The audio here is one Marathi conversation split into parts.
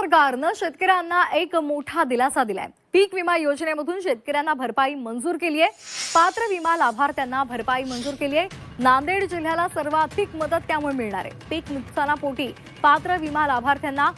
सरकारनं शेतकऱ्यांना एक मोठा दिलासा दिलाय। पीक विमा योजनेमधून शेतकऱ्यांना भरपाई मंजूर केली आहे। पात्र विमा लाभार्थ्यांना भरपाई मंजूर केली आहे। नांदेड जिल्ह्याला सर्वाधिक मदत त्यामुळे मिळणार आहे। पीक नुकसानापोटी पात्र विमा लाभार्थ्यांना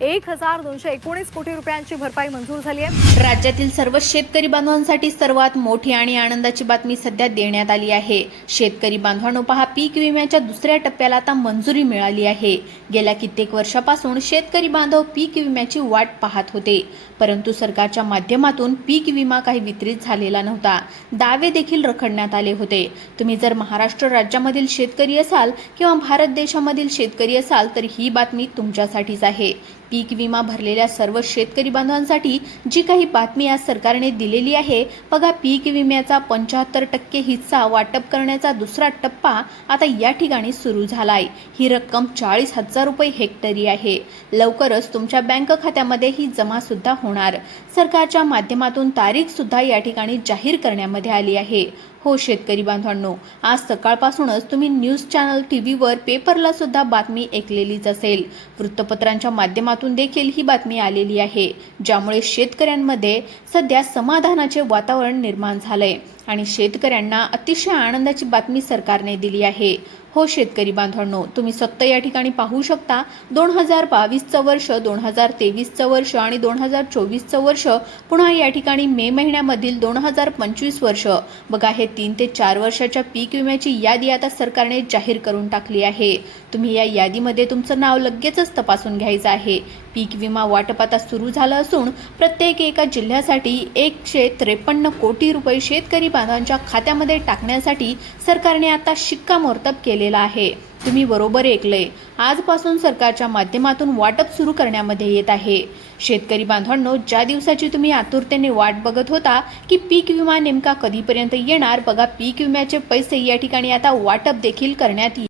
1219 कोटी रुपयांची भरपाई मंजूर झाली आहे। राज्यातील सर्व शेतकरी बांधवांसाठी सर्वात मोठी आणि आनंदाची बातमी सध्या देण्यात आली आहे। शेतकरी बांधवांनो पहा, पीक विम्याच्या दुसऱ्या टप्प्याला आता मंजुरी मिळाली आहे। गेल्या कित्येक वर्षापासून शेतकरी बांधव पीक विम्याची वाट पाहत होते, परंतु सरकारच्या माध्यमातून पीक विमा काही वितरित झालेला नव्हता। दावे देखील रखडण्यात आले होते। तुम्ही जर महाराष्ट्र राज्यामधील शेतकरी असाल किंवा भारत देशामधील शेतकरी असाल तर ही बातमी तुमच्यासाठीच आहे। पीक विमा भरलेल्या सर्व शेतकरी बांधवांसाठी जी काही बातमी आज सरकारने दिलेली आहे, बघा, पीक विम्याचा 75% हिस्सा वाटप करण्याचा दुसरा टप्पा आता या ठिकाणी सुरू झालाय। ही रक्कम 40,000 रुपये हेक्टरी आहे। लवकरच तुमच्या बँक खात्यामध्ये ही जमा सुद्धा होणार। सरकारच्या माध्यमातून तारीख सुद्धा या ठिकाणी जाहीर करण्यामध्ये आली आहे। हो शेतकरी बांधवांनो, आज सकाळपासूनच तुम्ही न्यूज चॅनल, टीव्हीवर, पेपरला सुद्धा बातमी ऐकलेलीच असेल। वृत्तपत्रांच्या माध्यमातून देखील ही बातमी आलेली आहे, ज्यामुळे शेतकऱ्यांमध्ये सध्या समाधानाचे वातावरण निर्माण झालंय आणि शेतकऱ्यांना अतिशय आनंदाची बातमी सरकारने दिली आहे। हो शेतकरी बांधवांनो, तुम्ही फक्त या ठिकाणी पाहू शकता 2022चं वर्ष, 2023चं वर्ष आणि 2024चं वर्ष, पुन्हा या ठिकाणी मे महिन्यामधील 2025 वर्ष। बघा, हे 3 ते 4 वर्षाच्या पीक विम्याची यादी आता सरकारने जाहीर करून टाकली आहे। तुम्ही या यादीमध्ये तुमचं नाव लगेचच तपासून घ्यायचं आहे। पीक विमा वाटप आता सुरू झालं असून प्रत्येक एका जिल्ह्यासाठी 153 कोटी रुपये शेतकरी बांधवांच्या खात्यामध्ये टाकण्यासाठी सरकारने आता शिक्कामोर्तब केलेला आहे। तुम्ही बरोबर ऐकलंय, आजपासून सरकारच्या माध्यमातून वाटप सुरू करण्यामध्ये येत आहे। शेतकरी बांधवांनो, ज्या दिवसाची तुम्ही आतुरतेने वाट बघत होता की पीक विमा नेमका कधीपर्यंत येणार, बघा, पीक विम्याचे पैसे या ठिकाणी आता वाटप देखील करण्यात येईल।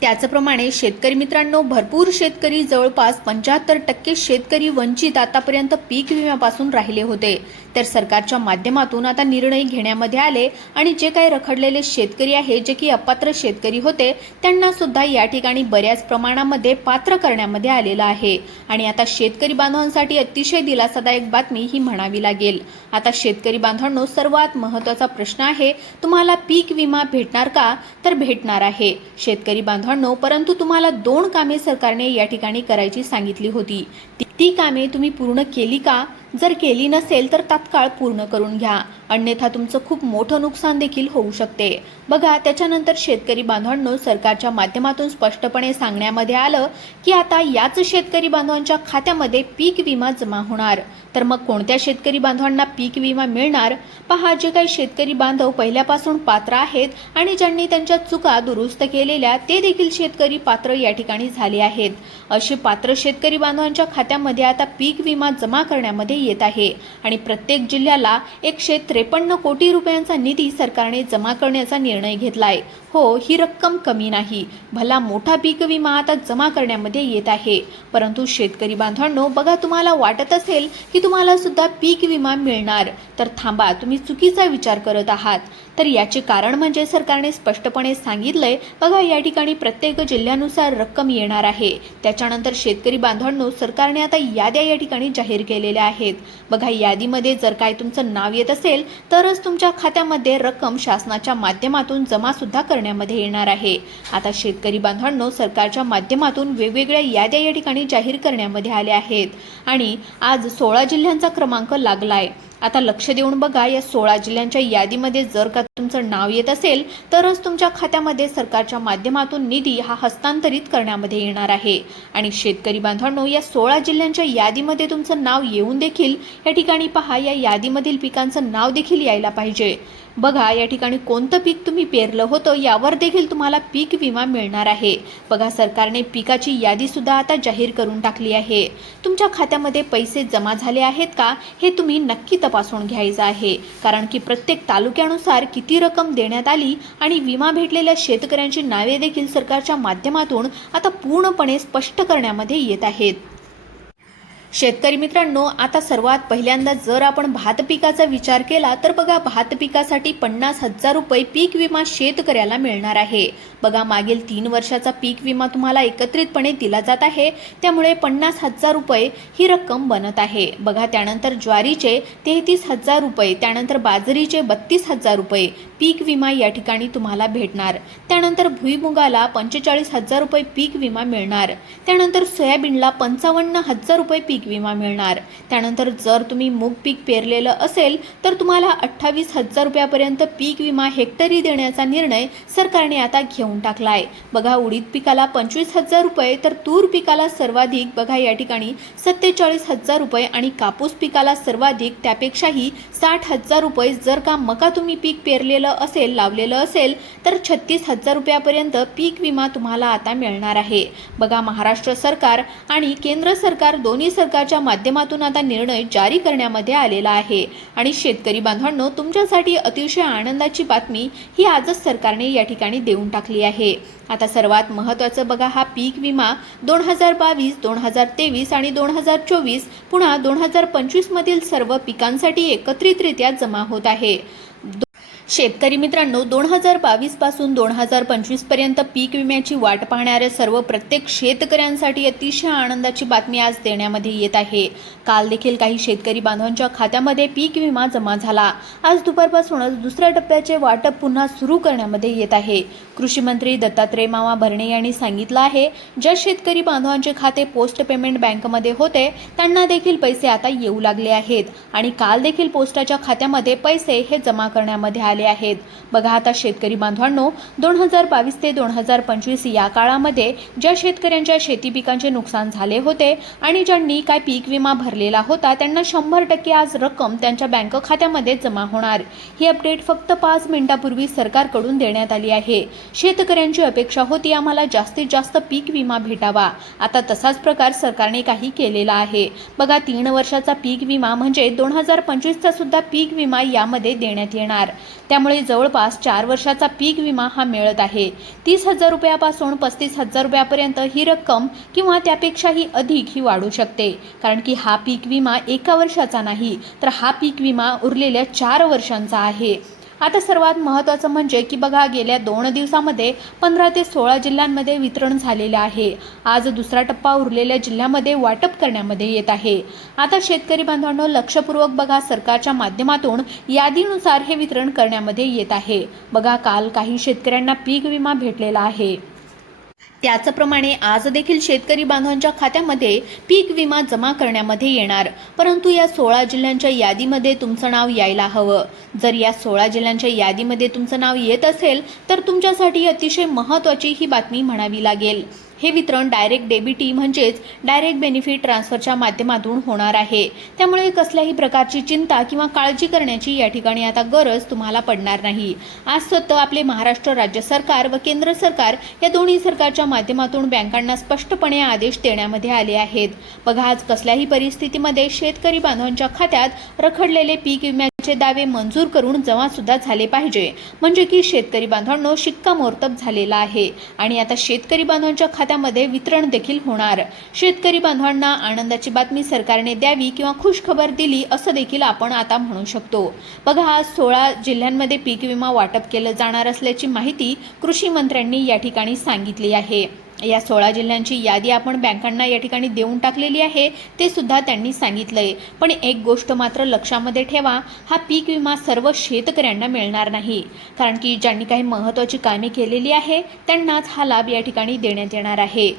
त्याचप्रमाणे शेतकरी मित्रांनो, भरपूर शेतकरी, जवळपास 75% शेतकरी वंचित आतापर्यंत पीक विम्यापासून राहिले होते, तर सरकारच्या माध्यमातून आता निर्णय घेण्यामध्ये आले आणि जे काही रखडलेले शेतकरी आहे, जे की अपात्र शेतकरी होते, त्यांना सुद्धा या ठिकाणी बऱ्याच प्रमाणामध्ये पात्र करण्यामध्ये आलेलं आहे। आणि आता शेतकरी बांधवांसाठी अतिशय दिलासादायक बातमी ही म्हणावी लागेल। आता शेतकरी बांधवांनो, सर्वात महत्त्वाचा प्रश्न आहे, तुम्हाला पीक विमा भेटणार का? तर भेटणार आहे शेतकरी बांधवांनो, परंतु तुम्हाला 2 कामे सरकारने या ठिकाणी करायची सांगितली होती। ती कामे तुम्ही पूर्ण केली का? जर केली नसेल तर तात्काळ पूर्ण करून घ्या, अन्यथा तुमचं खूप मोठं नुकसान देखील होऊ शकते। बघा, त्याच्यानंतर शेतकरी बांधवांनो, सरकारच्या माध्यमातून स्पष्टपणे सांगण्यामध्ये आलं की आता याच शेतकरी बांधवांच्या खात्यामध्ये पीक विमा जमा होणार। तर मग कोणत्या शेतकरी बांधवांना पीक विमा मिळणार? पहा, जे काही शेतकरी बांधव पहिल्यापासून पात्र आहेत आणि ज्यांनी त्यांच्या चुका दुरुस्त केलेल्या, ते देखील शेतकरी पात्र या ठिकाणी झाले आहेत। असे पात्र शेतकरी बांधवांच्या खात्यामध्ये आता पीक विमा जमा करण्यामध्ये येत आहे आणि प्रत्येक जिल्ह्याला 153 कोटी रुपयांचा निधी सरकारने जमा करण्याचा निर्णय घेतलाय। हो, ही रक्कम कमी नाही, भला मोठा पीक विमा आता जमा करण्यामध्ये येत आहे। परंतु शेतकरी बांधवांनो, बघा, तुम्हाला वाटत असेल की तुम्हाला सुद्धा पीक विमा मिळणार, तर थांबा, तुम्ही चुकीचा विचार करत आहात। तर याचे कारण म्हणजे सरकारने स्पष्टपणे सांगितलंय, बघा, या ठिकाणी प्रत्येक जिल्ह्यानुसार रक्कम येणार आहे। त्याच्यानंतर शेतकरी बांधवांनो, सरकारने आता याद्या या ठिकाणी जाहीर केलेल्या आहेत। बघा, यादीमध्ये जर काय तुमचं नाव येत असेल तरच तुमच्या खात्यामध्ये रक्कम शासनाच्या माध्यमातून जमा सुद्धा करण्यामध्ये येणार आहे। आता शेतकरी बांधवांनो, सरकारच्या माध्यमातून वेगवेगळ्या याद्या या ठिकाणी जाहीर करण्यामध्ये आल्या आहेत आणि आज 16 जिल्ह्यांचा क्रमांक लागलाय। आता लक्ष देऊन बघा, या 16 जिल्ह्यांच्या यादीमध्ये जर का तुमचं नाव येत असेल तरच तुमच्या खात्यामध्ये सरकारच्या माध्यमातून निधी हा हस्तांतरित करण्यामध्ये येणार आहे। आणि शेतकरी बांधवांनो, या 16 जिल्ह्यांच्या यादीमध्ये तुमचं नाव येऊन देखील या ठिकाणी पहा, या यादीमधील पिकांचं नाव देखील यायला पाहिजे। बघा, या ठिकाणी कोणतं पीक तुम्ही पेरलं होतं यावर देखील तुम्हाला पीक विमा मिळणार आहे। बघा, सरकारने पिकाची यादी सुद्धा आता जाहीर करून टाकली आहे। तुमच्या खात्यामध्ये पैसे जमा झाले आहेत का हे तुम्ही नक्की तपासून घ्यायचं आहे, कारण की प्रत्येक तालुक्यानुसार किती रक्कम देण्यात आली आणि विमा भेटलेल्या शेतकऱ्यांची नावे देखील सरकारच्या माध्यमातून आता पूर्णपणे स्पष्ट करण्यामध्ये येत आहेत। शेतकरी मित्रांनो, आता सर्वात पहिल्यांदा जर आपण भात पिकाचा विचार केला तर बघा, भात पिकासाठी 50,000 रुपये पीक विमा शेतकऱ्याला मिळणार आहे. बघा, मागील 3 वर्षाचा पीक विमा तुम्हाला एकत्रितपणे दिला जात आहे, त्यामुळे 50,000 रुपये ही रक्कम बनत आहे. बघा, त्यानंतर ज्वारीचे 33,000 रुपये, त्यानंतर बाजरीचे 32,000 रुपये पीक विमा या ठिकाणी तुम्हाला भेटणार. त्यानंतर भुईमुगाला 45,000 रुपये पीक विमा मिळणार. त्यानंतर सोयाबीनला 55,000 रुपये पीक विमा मिळणार. त्यानंतर जर तुम्ही मूग पीक पेरलेलं असेल तर तुम्हाला 28,000 रुपयापर्यंत पीक विमा हेक्टरी देण्याचा निर्णय सरकारने आता घेऊन टाकलाय. बघा, उडीद पिकाला 25,000 रुपये, तर तूर पिकाला सर्वाधिक बघा या ठिकाणी 47,000 रुपये आणि कापूस पिकाला सर्वाधिक त्यापेक्षाही 60,000 रुपये. जर का मका तुम्ही पीक पेरलेलं असेल, लावलेलं असेल तर 36,000 रुपयापर्यंत पीक विमा तुम्हाला आता मिळणार आहे. बघा, महाराष्ट्र सरकार आणि केंद्र सरकार दोन्ही सरकारच्या माध्यमातून आता निर्णय जारी करण्यामध्ये आलेला आहे. आणि शेतकरी बांधवांनो, तुमच्यासाठी अतिशय आनंदाची बातमी ही आजच सरकारने या ठिकाणी देऊन टाकली आहे. आता सर्वात महत्त्वाचं बघा, हा पीक विमा 2022, 2023 आणि 2024 पुन्हा 2025 मधील सर्व पिकांसाठी एकत्रितरित्या जमा होत आहे. शेतकरी मित्रांनो, 2022 पासून 2025 पर्यंत पीक विम्याची वाट पाहणाऱ्या सर्व प्रत्येक शेतकऱ्यांसाठी अतिशय आनंदाची बातमी आज देण्यामध्ये येत आहे. काल देखील काही शेतकरी बांधवांच्या खात्यामध्ये पीक विमा जमा झाला. आज दुपारपासूनच दुसऱ्या टप्प्याचे वाटप पुन्हा सुरू करण्यामध्ये येत आहे. कृषी मंत्री दत्तात्रय मामा भरणे यांनी सांगितलं आहे, ज्या शेतकरी बांधवांचे खाते पोस्ट पेमेंट बँकमध्ये होते त्यांना देखील पैसे आता येऊ लागले आहेत आणि काल देखील पोस्टाच्या खात्यामध्ये पैसे हे जमा करण्यामध्ये आले आहेत. बघा, आता शेतकरी बांधवांनो, 2022 ते 2025 या काळामध्ये ज्या शेतकऱ्यांच्या शेती पिकांचे नुकसान झाले होते आणि ज्यांनी काय पीक विमा भरलेला होता त्यांना 100% आज रक्कम त्यांच्या बँक खात्यामध्ये जमा होणार. ही अपडेट फक्त 5 मिनिटांपूर्वी सरकारकडून देण्यात आली आहे. शेतकऱ्यांची अपेक्षा होती आम्हाला जास्तीत जास्त पीक विमा भेटावा. आता तसाच प्रकार सरकारने काही केलेला आहे. बघा, 3 वर्षाचा पीक विमा म्हणजे 2025 चा सुद्धा पीक विमा यामध्ये देण्यात येणार. त्यामुळे जवळपास 4 वर्षाचा पीक विमा हा मिळत आहे. 30,000 रुपयापासून 35,000 रुपयापर्यंत ही रक्कम किंवा त्यापेक्षाही अधिक ही वाढू शकते. कारण की हा पीक विमा 1 वर्षाचा नाही, तर हा पीक विमा उरलेल्या 4 वर्षांचा आहे. आता सर्वात महत्त्वाचं म्हणजे की बघा, गेल्या 2 दिवसामध्ये 15 ते 16 जिल्ह्यांमध्ये वितरण झालेले आहे. आज दुसरा टप्पा उरलेल्या जिल्ह्यामध्ये वाटप करण्यामध्ये येत आहे. आता शेतकरी बांधवांनो, लक्षपूर्वक बघा, सरकारच्या माध्यमातून यादीनुसार हे वितरण करण्यामध्ये येत आहे. बघा, काल काही शेतकऱ्यांना पीक विमा भेटलेला आहे. त्याचप्रमाणे आज देखील शेतकरी बांधवांच्या खात्यामध्ये पीक विमा जमा करण्यामध्ये येणार. परंतु या 16 जिल्ह्यांच्या यादीमध्ये तुमचं नाव यायला हवं. जर या 16 जिल्ह्यांच्या यादीमध्ये तुमचं नाव येत असेल तर तुमच्यासाठी अतिशय महत्त्वाची ही बातमी म्हणावी लागेल. हे वितरण डायरेक्ट डेबिटी म्हणजेच डायरेक्ट बेनिफिट ट्रान्सफरच्या माध्यमातून होणार आहे. त्यामुळे कसल्याही प्रकारची चिंता किंवा काळजी करण्याची या ठिकाणी आता गरज तुम्हाला पडणार नाही. आज स्वतः आपले महाराष्ट्र राज्य सरकार व केंद्र सरकार या दोन्ही सरकारच्या माध्यमातून बँकांना स्पष्टपणे आदेश देण्यामध्ये आले आहेत. बघा, आज कसल्याही परिस्थितीमध्ये शेतकरी बांधवांच्या खात्यात रखडलेले पीक विम्याचे दावे मंजूर करून जमा सुद्धा झाले पाहिजे. म्हणजे की शेतकरी बांधवांनो, शिक्कामोर्तब झालेला आहे आणि आता शेतकरी बांधवांच्या खात्यामध्ये वितरण देखील होणार. शेतकरी बांधवांना आनंदाची बातमी सरकारने द्यावी किंवा खुश खबर दिली असं देखील आपण आता म्हणू शकतो. बघा, आज 16 जिल्ह्यांमध्ये पीक विमा वाटप केलं जाणार असल्याची माहिती कृषी मंत्र्यांनी या ठिकाणी सांगितली आहे. या 16 जिल्ह्यांची यादी आपण बँकांना या ठिकाणी देऊन टाकलेली आहे, ते सुद्धा त्यांनी सांगितलंय. पण एक गोष्ट मात्र लक्षामध्ये ठेवा, हा पीक विमा सर्व शेतकऱ्यांना मिळणार नाही. कारण की ज्यांनी काही महत्त्वाची कामे केलेली आहे त्यांनाच हा लाभ या ठिकाणी देण्यात येणार आहे.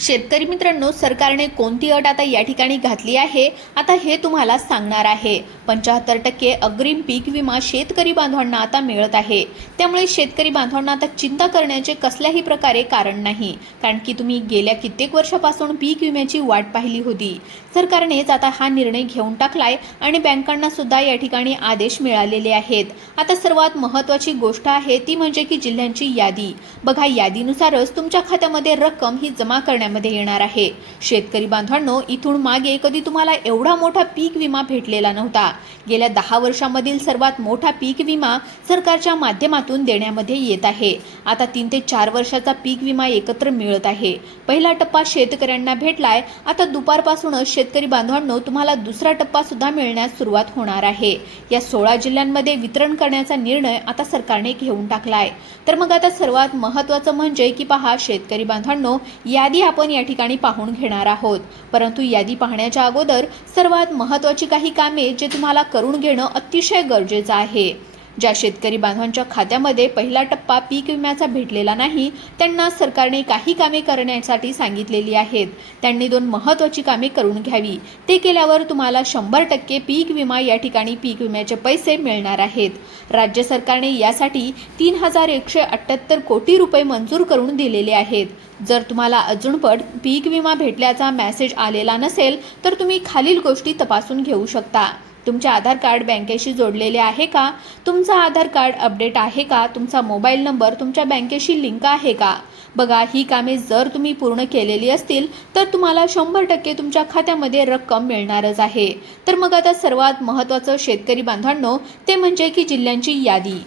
शेतकरी मित्रांनो, सरकारने कोणती अट आता या ठिकाणी घातली आहे आता हे तुम्हाला सांगणार आहे. 75% अग्रिम पीक विमा शेतकरी बांधवांना आता मिळत आहे. त्यामुळे शेतकरी बांधवांना आता चिंता करण्याचे कसल्याही प्रकारे कारण नाही. कारण की तुम्ही गेल्या कित्येक वर्षापासून पीक विम्याची वाट पाहिली होती. सरकारनेच आता हा निर्णय घेऊन टाकलाय आणि बँकांना सुद्धा या ठिकाणी आदेश मिळालेले आहेत. आता सर्वात महत्त्वाची गोष्ट आहे ती म्हणजे की जिल्ह्यांची यादी. बघा, यादीनुसारच तुमच्या खात्यामध्ये रक्कम ही जमा करण्यामध्ये येणार आहे। शेतकरी बांधवांनो, इथून मागे कधी तुम्हाला एवढा मोठा पीक विमा भेटलेला नव्हता। गेल्या 10 वर्षांमधील सर्वात मोठा पीक विमा सरकारच्या माध्यमातून देण्यामध्ये येत आहे। आता 3 ते 4 वर्षाचा पीक विमा एकत्र मिळत आहे। पहिला टप्पा शेतकऱ्यांना भेटलाय, आता दुपारपासूनच शेतकरी बांधवांनो तुम्हाला दुसरा टप्पा सुद्धा मिळण्यास सुरुवात होणार आहे। या 16 जिल्ह्यांमध्ये वितरण करण्याचा निर्णय आता सरकारने घेऊन टाकलाय। तर मग आता सर्वात महत्त्वाचं म्हणजे की पहा शेतकरी बांधवांनो, यादी आपण या ठिकाणी पाहून घेणार आहोत। परंतु यादी पाहण्याच्या अगोदर सर्वात महत्त्वाची काही कामे जे तुम्हाला करून घेणं अतिशय गरजेचं आहे। ज्या शेतकरी बांधवांच्या खात्यामध्ये पहिला टप्पा पीक विम्याचा भेटलेला नाही, त्यांना सरकारने काही कामे करण्यासाठी सांगितलेली आहेत। त्यांनी 2 महत्त्वाची कामे करून घ्यावी। ते केल्यावर तुम्हाला 100% पीक विमा या ठिकाणी पीक विम्याचे पैसे मिळणार आहेत। राज्य सरकारने यासाठी 3178 कोटी रुपये मंजूर करून दिलेले आहेत। जर तुम्हाला अजूनपण पीक विमा भेटल्याचा मेसेज आलेला नसेल तर तुम्ही खालील गोष्टी तपासून घेऊ शकता। तुमचे आधार कार्ड बँकेशी जोडलेले आहे का? तुमचा आधार कार्ड अपडेट आहे का? तुमचा मोबाईल नंबर तुमच्या बँकेशी लिंक आहे का? बघा, ही कामे जर तुम्ही पूर्ण केलेली असतील तर तुम्हाला 100% तुमच्या खात्यामध्ये रक्कम मिळणारच आहे। तर मग आता सर्वात महत्त्वाचं शेतकरी बांधवांनो ते म्हणजे की जिल्ह्यांची यादी।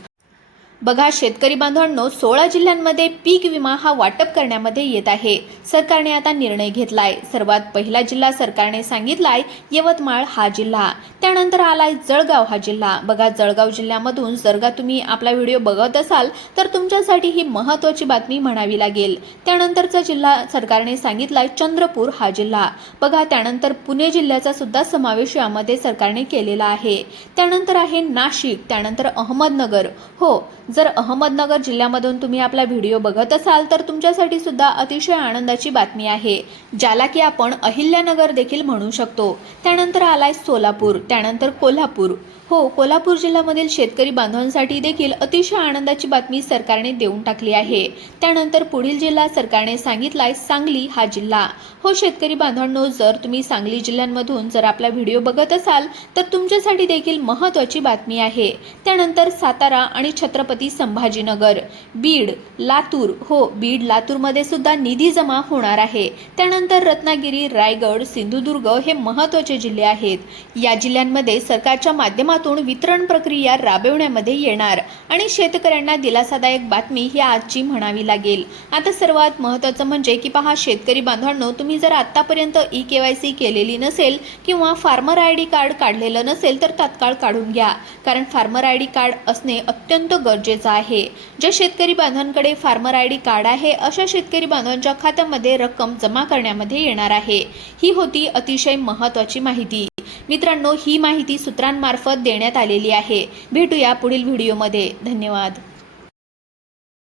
बघा शेतकरी बांधवांनो, 16 जिल्ह्यांमध्ये पीक विमा हा वाटप करण्यामध्ये येत आहे। सरकारने आता निर्णय घेतलाय। सर्वात पहिला जिल्हा सरकारने सांगितलाय यवतमाळ हा जिल्हा, त्यानंतर आलाय जळगाव हा जिल्हा। बघा जळगाव जिल्ह्यामधून जर का तुम्ही आपला व्हिडिओ बघत असाल तर तुमच्यासाठी ही महत्त्वाची बातमी म्हणावी लागेल। त्यानंतरचा जिल्हा सरकारने सांगितलाय चंद्रपूर हा जिल्हा। बघा त्यानंतर पुणे जिल्ह्याचा सुद्धा समावेश यामध्ये सरकारने केलेला आहे। त्यानंतर आहे नाशिक, त्यानंतर अहमदनगर। हो, जर अहमदनगर जिल्ह्यामधून तुम्ही आपला व्हिडिओ बघत असाल तर तुमच्यासाठी सुद्धा अतिशय आनंदाची बातमी आहे, ज्याला की आपण अहिल्यानगर देखील म्हणू शकतो। त्यानंतर आलाय सोलापूर, त्यानंतर कोल्हापूर। हो, कोल्हापूर जिल्ह्यामधील शेतकरी बांधवांसाठी देखील अतिशय आनंदाची बातमी सरकारने देऊन टाकली आहे। त्यानंतर पुढील जिल्हा सरकारने सांगितलाय सांगली हा जिल्हा। हो शेतकरी बांधवांनो, जर तुम्ही सांगली जिल्ह्यांमधून जर आपला व्हिडिओ बघत असाल तर तुमच्यासाठी देखील महत्त्वाची बातमी आहे। त्यानंतर सातारा आणि छत्रपती संभाजीनगर, बीड, लातूर। हो, बीड लातूरमध्ये सुद्धा निधी जमा होणार आहे। त्यानंतर रत्नागिरी, रायगड, सिंधुदुर्ग हे महत्त्वाचे जिल्हे आहेत। या जिल्ह्यांमध्ये सरकारच्या माध्यमातून वितरण प्रक्रिया राबवण्यामध्ये येणार आणि शेतकऱ्यांना दिलासादायक बातमी ही आजची म्हणावी लागेल। आता सर्वात महत्त्वाचं म्हणजे की पहा शेतकरी बांधवांनो, तुम्ही जर आतापर्यंत ई-केवायसी केलेली नसेल किंवा फार्मर आयडी कार्ड काढलेलं नसेल तर तात्काळ काढून घ्या, कारण फार्मर आयडी कार्ड असणे अत्यंत गरजेचं आहे। ज्या शेतकरी बांधवांकडे फार्मर आयडी कार्ड आहे अशा शेतकरी बांधवांच्या खात्यामध्ये रक्कम जमा करण्यामध्ये येणार आहे। ही होती अतिशय महत्त्वाची माहिती। मित्रांनो, ही माहिती सूत्रांमार्फत देण्यात आलेली आहे। भेटूया पुढील व्हिडिओमध्ये। धन्यवाद।